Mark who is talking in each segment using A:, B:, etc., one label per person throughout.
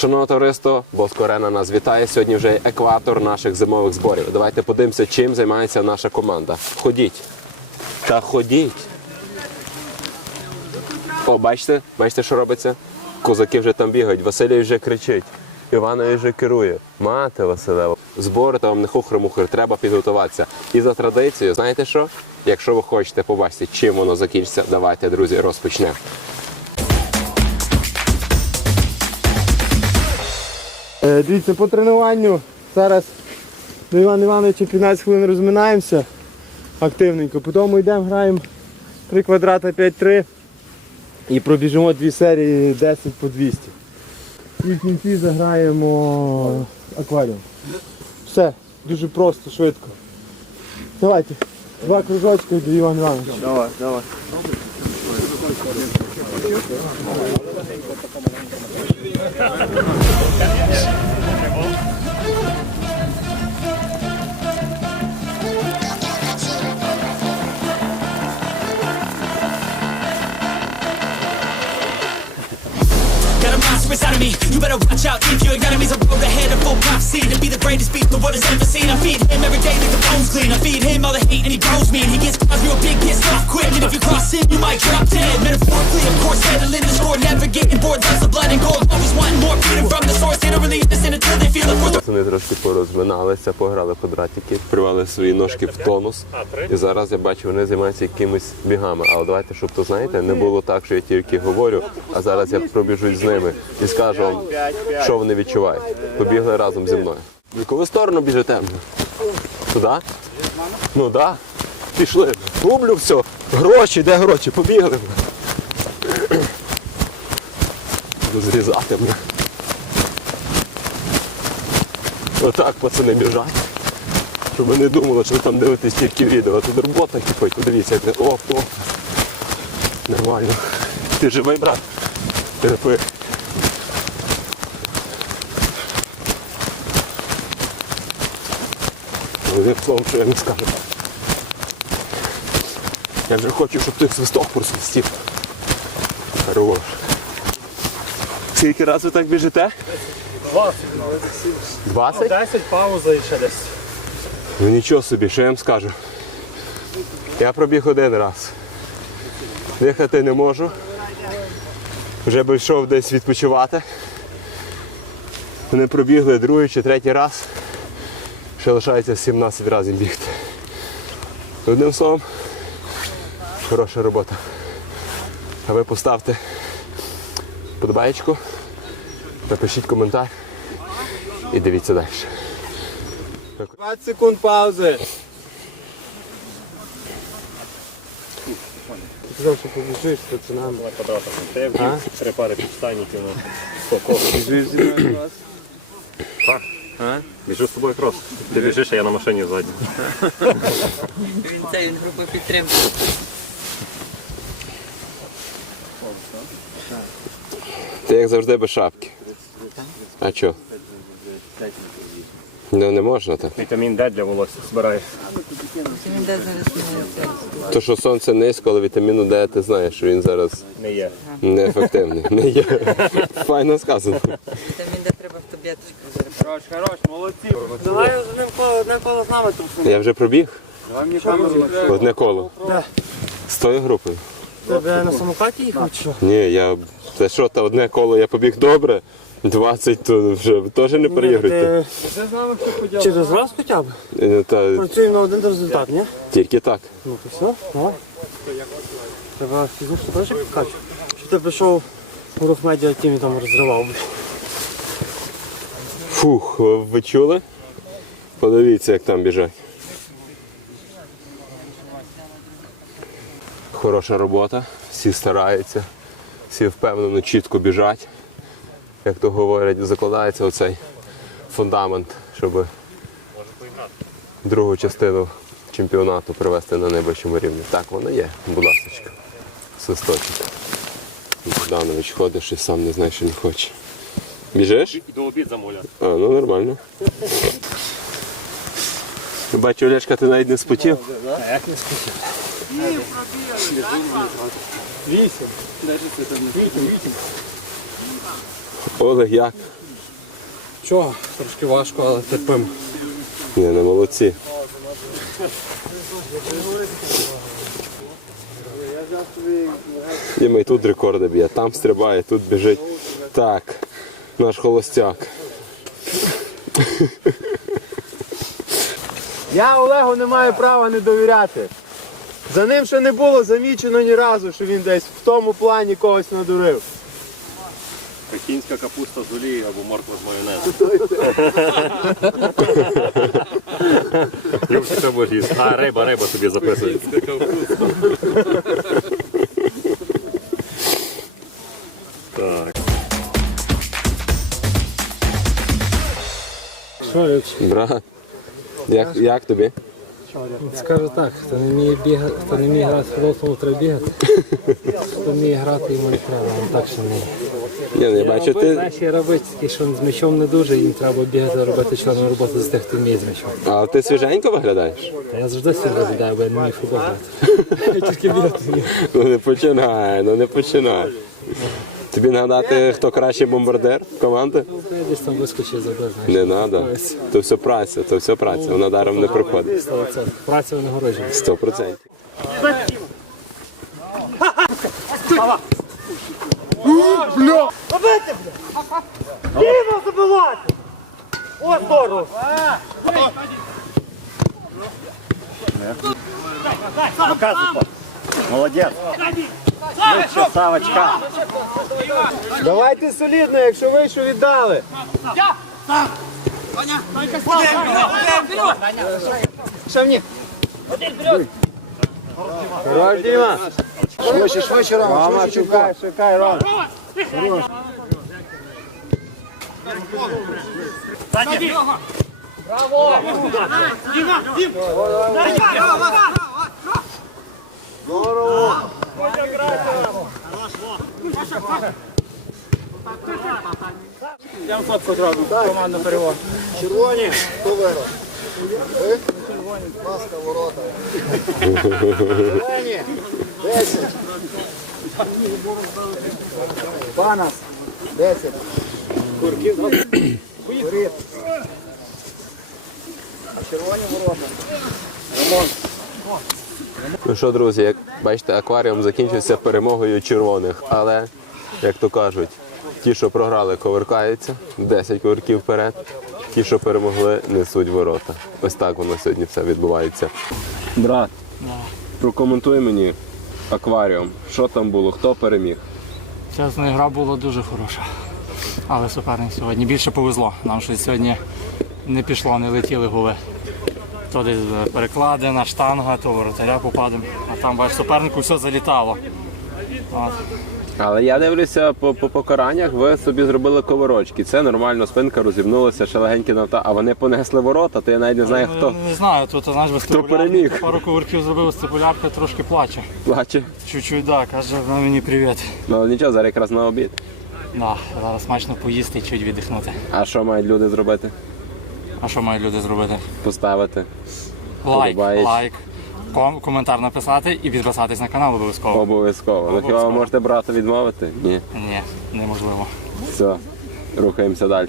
A: Шановне товариство, Боско Арена нас вітає. Сьогодні вже екватор наших зимових зборів. Давайте подивимося, чим займається наша команда. Ходіть. Та ходіть. О, бачите? Бачите, що робиться? Козаки вже там бігають, Василій вже кричить. Іванович вже керує. Мати Василева. Збори там не хухри-мухри, треба підготуватися. І за традицією, знаєте що? Якщо ви хочете побачити, чим воно закінчиться, давайте, друзі, розпочнемо.
B: Дивіться, по тренуванню зараз до Івана Івановича 15 хвилин розминаємося активненько. Потім йдемо, граємо 3 квадрата 5-3 і пробіжимо дві серії 10 по 200. І в кінці заграємо акваріум. Все, дуже просто, швидко. Давайте, два кружочки до Івана Івановича. Давай, давай.
C: Tá Thank you. Monster inside of me. You better watch out if your enemies. A road ahead of full prophecy to be the greatest beast the world has ever seen. I feed him every day like the bones clean. I feed him all the hate and he grows me. And he gets cause real big, pissed off quick. And if you cross him, you might drop dead. Metaphorically, of course, settling the score. Never getting bored. That's the blood and gold. Always wanting more. Feeding from the source. They don't really listen until they feel it for the
A: Вони трошки порозминалися, пограли квадратики, привели свої ножки в тонус. І зараз я бачу, вони займаються якимись бігами. Але давайте, щоб то знаєте, не було так, що я тільки говорю, а зараз я пробіжусь з ними і скажу вам, що вони відчувають. Побігли разом зі мною. В яку сторону біжите? Туди? Ну так. Да. Пішли. Гублю все. Гроші, де гроші? Побігли. Зрізати мене. Отак пацани біжать. Щоб ви не думали, що ви там дивитесь тільки відео. Тут робота кипить, подивіться, як. Оп, оп. Нормально. Ти живий, брат? Терпи. Одним словом, що я не скажу. Я вже хочу, щоб той свисток просвистів. Хорош. Скільки разів ви так біжите? 20?
B: 10 пауза і ще десь.
A: Ну нічого собі, що я вам скажу. Я пробіг один раз. Дихати не можу. Вже би йшов десь відпочивати. Вони пробігли другий чи третій раз. Ще лишається 17 разів бігти. Одним словом, хороша робота. А ви поставте подобаєчку, напишіть коментар і дивіться далі.
B: 20 секунд паузи. Ти казав, що побіжиш з пацанами.
D: Та я вдів три пари.
B: Біжиш зі мною раз.
D: Біжу з тобою крос. Ти біжиш, а я на машині ззаді.
E: Він це він група підтримки.
A: Ти як завжди без шапки. А що? Ну не можна так.
D: Вітамін Д для волосся збираєш.
E: Він де зараз не.
A: То, що сонце низько, але вітаміну Д, ти знаєш, що він зараз
D: Не є.
A: неефективний. Не є. Файно сказано.
E: Там
B: Хорош, хорош, молодці. Давай одним коло, одне коло з нами трусимо.
A: Я вже пробіг
B: Давай мені камеру.
A: одне коло. З тою групою.
B: Тебе на самокаті їхав чи що?
A: Ні, я. Це що, та одне коло я побіг добре. 20, то вже теж не переігруйте.
B: Ти Чи до раз хоча б?
A: Е, Та
B: Працюємо на один результат, ні?
A: тільки так.
B: Ну то все, давай. Треба фізично теж підкачу. Чи ти прийшов у рух медіа тім і там розривав? би?
A: Фух, ви чули? Подивіться, як там біжать. Хороша робота, всі стараються, всі впевнено чітко біжать. Як то говорять, закладається оцей фундамент, щоб другу частину чемпіонату привести на найвищому рівні. Так воно є, будь ласка. Свисточок. Богданович ходиш і сам не знаєш, що не хоче. Біжиш?
D: До обід замовляти.
A: А, ну нормально. Бачу, Олешка, ти навіть не спотів.
B: Вісім.
A: Олег, як?
F: Нічого, трошки важко, але терпимо.
A: Ні, не молодці. Діма і тут рекорди б'є, там стрибає, тут біжить. Так, наш холостяк.
B: Я Олегу не маю права не довіряти. За ним ще не було замічено ні разу, що він десь в тому плані когось надурив.
D: Пекінська капуста з олією або морква з майонезом. Будеш їсти? А, риба, риба тобі записують.
F: Що,
A: Брат, як, як тобі?
F: Скажу так, хто не вміє бігати, хто не вміє грати в футбол, треба бігати. Хто вміє грати, йому не треба, а так що не.
A: Ні, ну, я бачу, ти.
F: Знаєш, є робити, що з м'ячом не дуже, їм треба бігати, робити чорну роботу з тих, хто вміє з м'ячом.
A: А ти свіженько виглядаєш?
F: Та я завжди себе розглядаю, бо я не вмію футбол грати. Тільки бігати вмію.
A: Ну не починай, ну не починай. Тобі нагадати, хто кращий бомбардир команди?
F: Десь там вискочив.
A: Не треба. То все праця, то все праця. Вона даром не приходить.
F: 100%. Праця винагороджена.
A: Сто процентів.
D: Молодець. Красавочка.
B: Давайте солідно, якщо вийшов, віддали. Шавні. Хорош, Діма. Швидше, швидше, Рома. Мама, шукай, шукай, Рома.
G: Червоні, хто виграв? Ви? Червоні, ласка, ворота. Зелені, 10. Панас, 10. Курків, Горит. Червоні ворота. Ремонт.
A: Ну що, друзі, як бачите, акваріум закінчився перемогою червоних. Але, як то кажуть, ті, що програли, коверкаються, 10 коверків вперед. Ті, що перемогли, несуть ворота. Ось так воно сьогодні все відбувається. Брат, прокоментуй мені акваріум. Що там було, хто переміг?
H: Чесно, гра була дуже хороша. Але суперник сьогодні більше повезло. Нам щось сьогодні не пішло, не летіли голи. То десь е, перекладина, штанга, то воротаря попадемо. А там бачиш, супернику все залітало. От.
A: Але я дивлюся по, по покараннях, ви собі зробили ковирочки. Це нормально, спинка розімнулася, ще легенькі навта, а вони понесли ворота, то я навіть не знаю, хто
H: Не, знаю, тут знаєш, без
A: переміг?
H: Пару кувырків зробив степулярка, трошки плаче.
A: плаче.
H: Чуть-чуть, да, каже, на мені привіт.
A: Ну нічого, зараз якраз на обід.
H: Да, зараз смачно поїсти і чуть віддихнути.
A: А що мають люди зробити?
H: А що мають люди зробити?
A: Поставити.
H: Лайк,
A: Подобається.
H: лайк, ком, коментар написати і підписатись на канал обов'язково.
A: Обов'язково. Ну хіба ви
H: Обов'язково.
A: можете брата відмовити? Ні.
H: Ні, неможливо.
A: Все, рухаємося далі.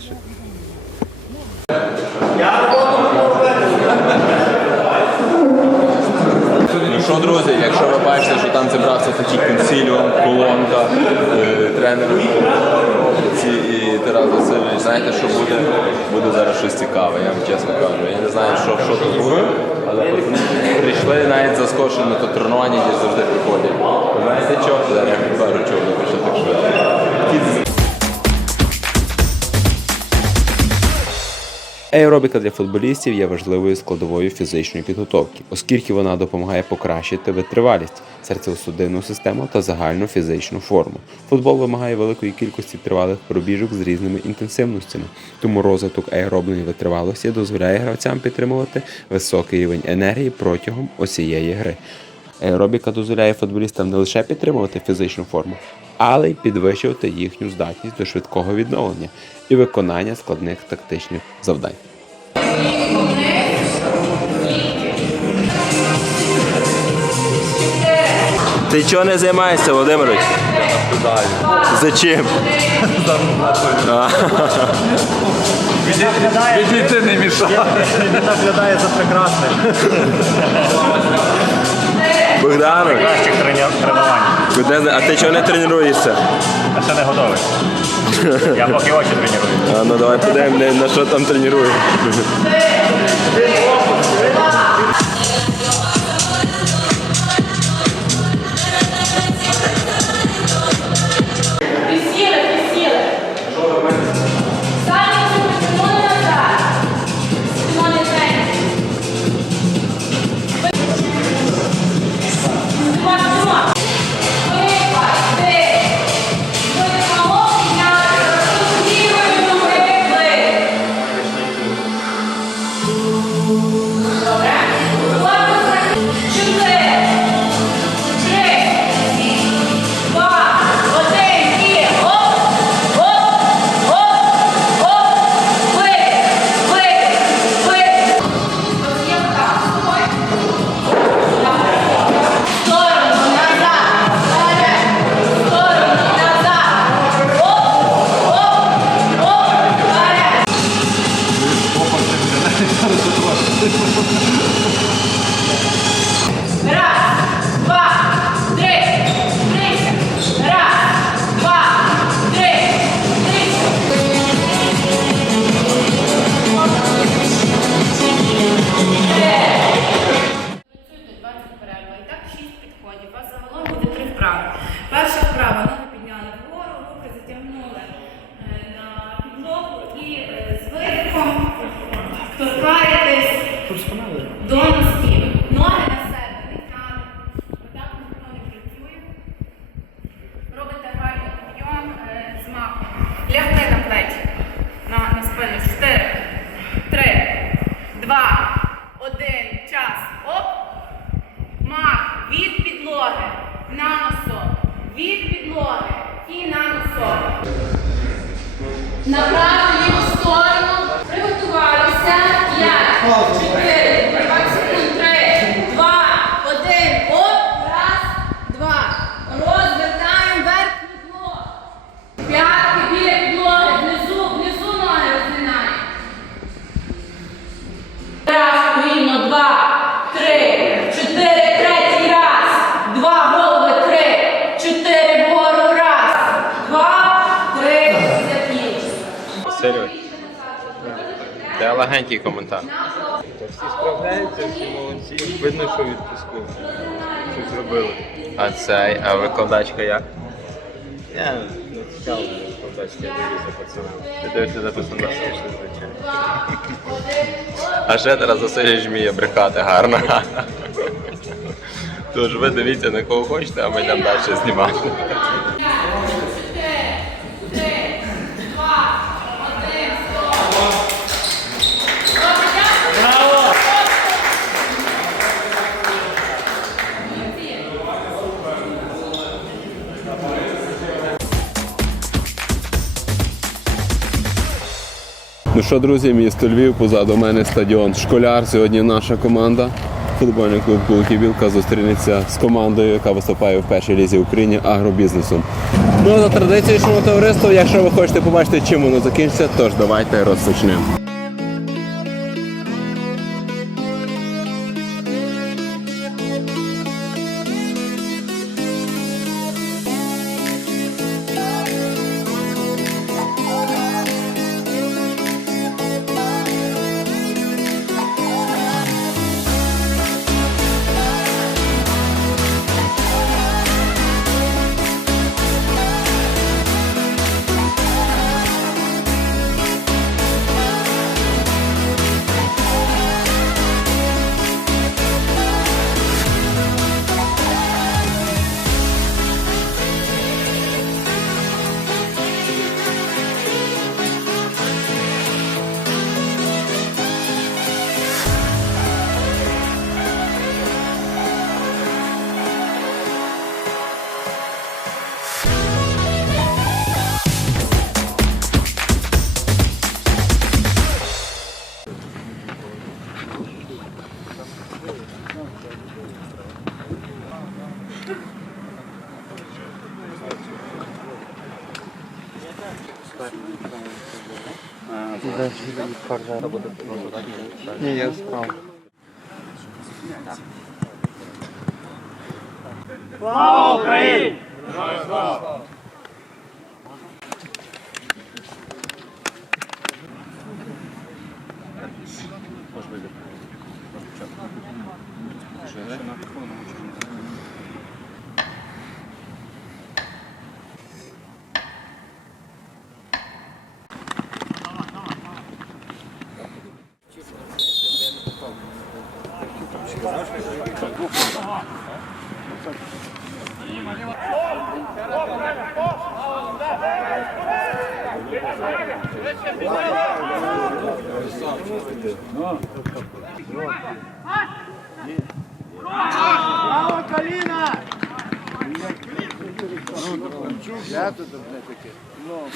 A: Ну що, друзі, якщо ви бачите, що там зібрався такий консиліум, колонка, е, і Тарас знаєте, що буде? Буде зараз щось цікаве, я вам чесно кажу. Я не знаю, що, що тут буде, але прийшли навіть заскочені то тренування, де завжди приходять. Знаєте чого? Я вам покажу, чого вони прийшли так швидко.
I: Аеробіка для футболістів є важливою складовою фізичної підготовки, оскільки вона допомагає покращити витривалість, серцево-судинну систему та загальну фізичну форму. Футбол вимагає великої кількості тривалих пробіжок з різними інтенсивностями, тому розвиток аеробної витривалості дозволяє гравцям підтримувати високий рівень енергії протягом усієї гри. Аеробіка дозволяє футболістам не лише підтримувати фізичну форму, але й підвищувати їхню здатність до швидкого відновлення і виконання складних тактичних завдань.
A: Ти чого не займаєшся, Володимирович? За чим?
J: Відійти не мішав.
D: Наглядає за прекрасним.
I: Богданович,
D: Кращих тренувань.
I: а ти чого не тренуєшся?
D: А ще не готовий. Я поки очі треную.
I: А, ну давай подивимося, на що там тренуєш.
A: Легенький коментар.
K: Всі справляються, всі молодці. Видно, що відпуску. Щось зробили.
A: А цей, а викладачка як?
K: Я не цікаво, викладачки, я дивлюся пацанам.
A: Ти дивишся за пацана.
K: Смішно, звичайно.
A: А ще зараз Василь вміє брехати гарно. Тож ви дивіться на кого хочете, а ми йдемо далі знімати.
I: Що, друзі, місто Львів, позаду мене стадіон Школяр. Сьогодні наша команда. Футбольний клуб Кулики Білка зустрінеться з командою, яка виступає в першій лізі України агробізнесом. Ну за традицією шановне товариство, якщо ви хочете побачити, чим воно закінчиться, тож давайте розпочнемо.
B: Ні, я Браво, коліна! Я тут одне таке. Давай,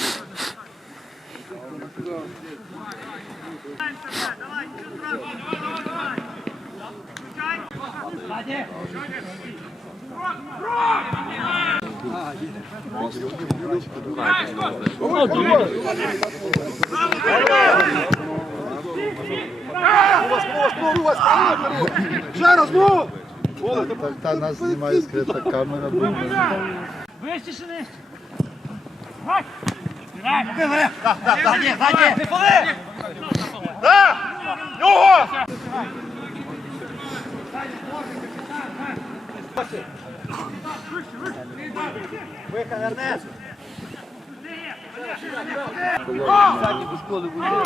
B: давай, давай, давай! Справа.
G: Так, та нас знімає скрита камера. Виха, до школи будемо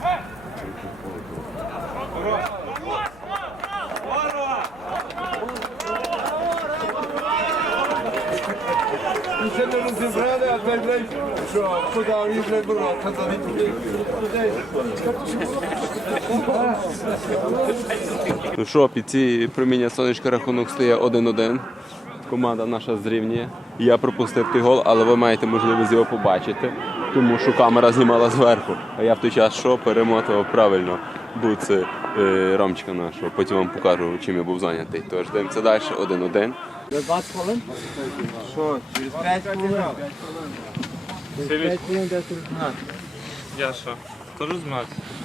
G: Hey!
A: Ну що, під ці проміння сонечка рахунок стає 1-1. Команда наша зрівнює. Я пропустив той гол, але ви маєте можливість його побачити, тому що камера знімала зверху. А я в той час що перемотував правильно буци е, Ромчика нашого. Потім вам покажу, чим я був зайнятий. Тож дивимося далі, 1-1.
B: Що, через 5 хвилин? Через 5 хвилин 10 хвилин.
F: Я що? Теж знати.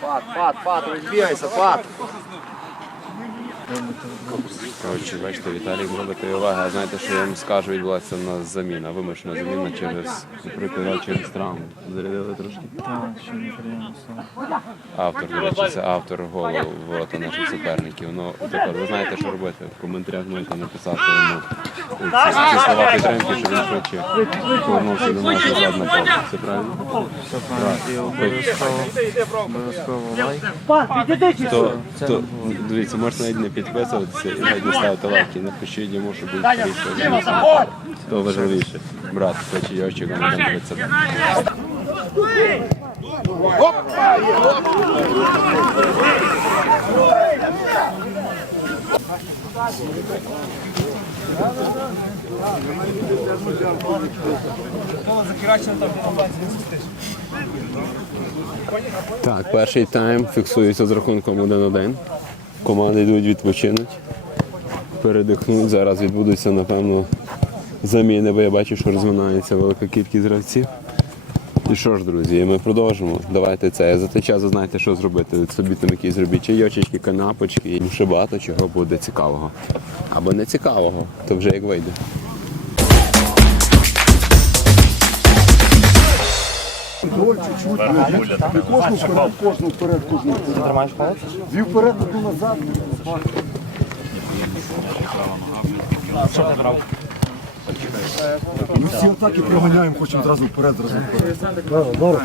B: Пат, пат, пат, розбігайся, пат.
A: Коротше, бачите, Віталій великої уваги. А знаєте, що я вам скажу, відбулася у нас заміна, вимушена заміна через прикривав через травму. Зарядили трошки. Автор, до речі, це автор голу ворота наших суперників. Ну, тепер ви знаєте, що робити. В коментарях можете написати йому ці, ці слова підтримки, щоб він швидше повернувся до нас назад на поле. Це правильно? То, то, дивіться, можна навіть не підписуватися і навіть не ставити лайки. Напишіть йому, щоб він скоріше. То важливіше. Брат, хоче Йовчик, а не дивитися. Так, перший тайм фіксується з рахунком 1-1. Команди йдуть відпочинуть, передихнуть. Зараз відбудуться, напевно, заміни, бо я бачу, що розминається велика кількість гравців. І що ж, друзі, ми продовжимо. Давайте це. За той час знаєте, що зробити. Собі там якісь зробіть чайочечки, канапочки, і ще багато чого буде цікавого. Або не цікавого, то вже як вийде.
G: Гол чуть-чуть. Не кожну вперед, кожну вперед, кожну вперед. Дві вперед, одну назад. Ми всі атаки проганяємо, хочемо зразу вперед, зразу вперед.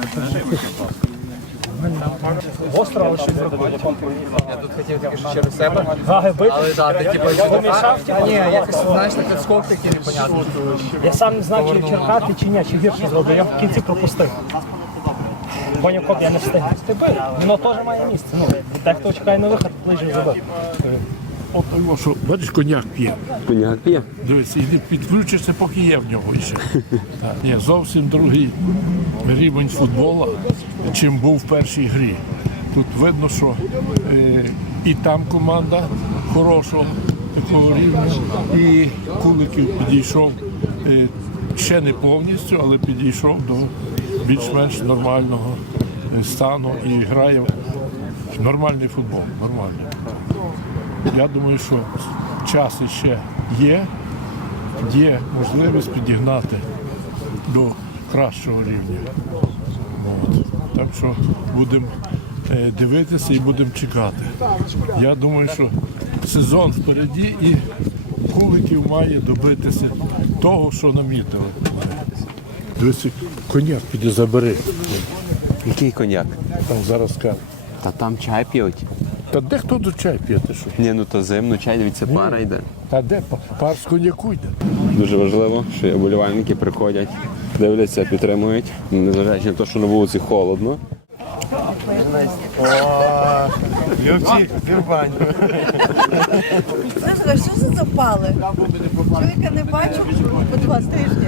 F: Ні, якось, знаєш, такий скок такий непонятний.
L: Я сам не знав, чи черкати, чи ні, чи гірше зробив. Я в кінці пропустив. Поняв, я не встиг. Ти бив, воно теж має місце. Ну, дехто чекає на виход, ближче забив.
M: От його, що бачиш, коняк п'є.
A: Коняк п'є.
M: Дивись, і підключишся, поки є в нього ще. Так, ні, зовсім другий рівень футбола, чим був в першій грі. Тут видно, що е, і там команда хорошого такого рівня, і Куликів підійшов е, ще не повністю, але підійшов до більш-менш нормального стану і грає нормальний футбол. Нормальний. Я думаю, що час ще є, є можливість підігнати до кращого рівня. От. Так що будемо е, дивитися і будемо чекати. Я думаю, що сезон впереді і Куликів має добитися того, що намітили. Дивись, коняк піде забери.
A: Який коняк?
M: Там зараз скажу.
A: Та там чай п'ють.
M: Та де хто до чай п'є, ти що?
A: Ні, ну то зимно чай, дивіться, пара йде.
M: Та де па- пар з коньяку йде?
A: Дуже важливо, що і вболівальники приходять, дивляться, підтримують, незважаючи на те, що на вулиці холодно.
B: Любчик, дірбань.
E: Слухай, що за запали? Чоловіка не бачу по два тижні.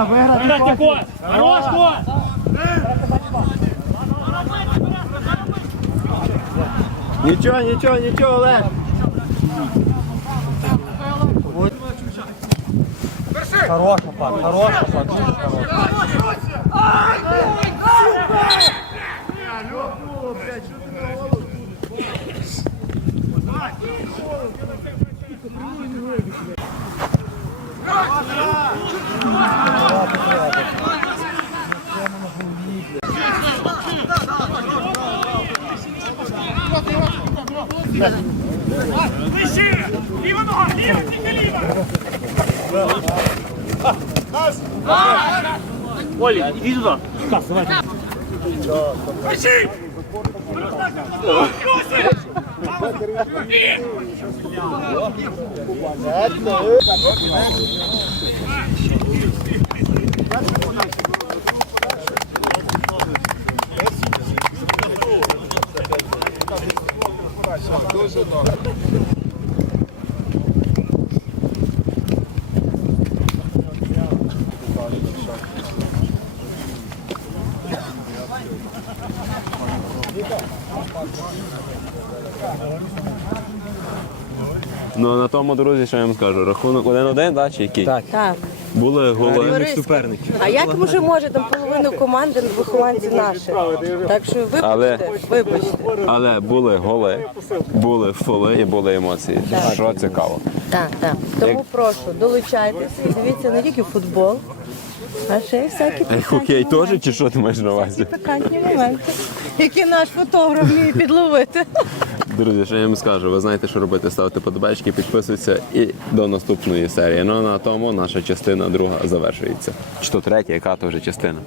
L: Виграти кот! Хорош кот!
B: Нічого, нічого, нічого, Олег. Хороша пак, хороша пак, дуже хороша.
L: Олі, іди туди. Кас, давай.
A: Ну на тому, друзі, що я вам скажу, рахунок 1-1, да, чи який?
B: Так.
E: Так.
A: Були голи.
E: Суперники. А як може може там половину команди вихованці наші? Так що вибачте,
A: Але-
E: вибачте.
A: Але були голи, були фоли і були емоції. Що цікаво.
E: Так, так. Тому прошу, долучайтеся і дивіться не тільки футбол, а ще й всякі
A: Е, Хокей
E: моменти.
A: теж чи що ти маєш на увазі?
E: Пікантні моменти, які наш фотограф вміє підловити.
A: Друзі, що я вам скажу, ви знаєте, що робити, ставте подобачки, підписуйтесь і до наступної серії. Ну а на тому наша частина друга завершується. Чи то третя, яка то вже частина.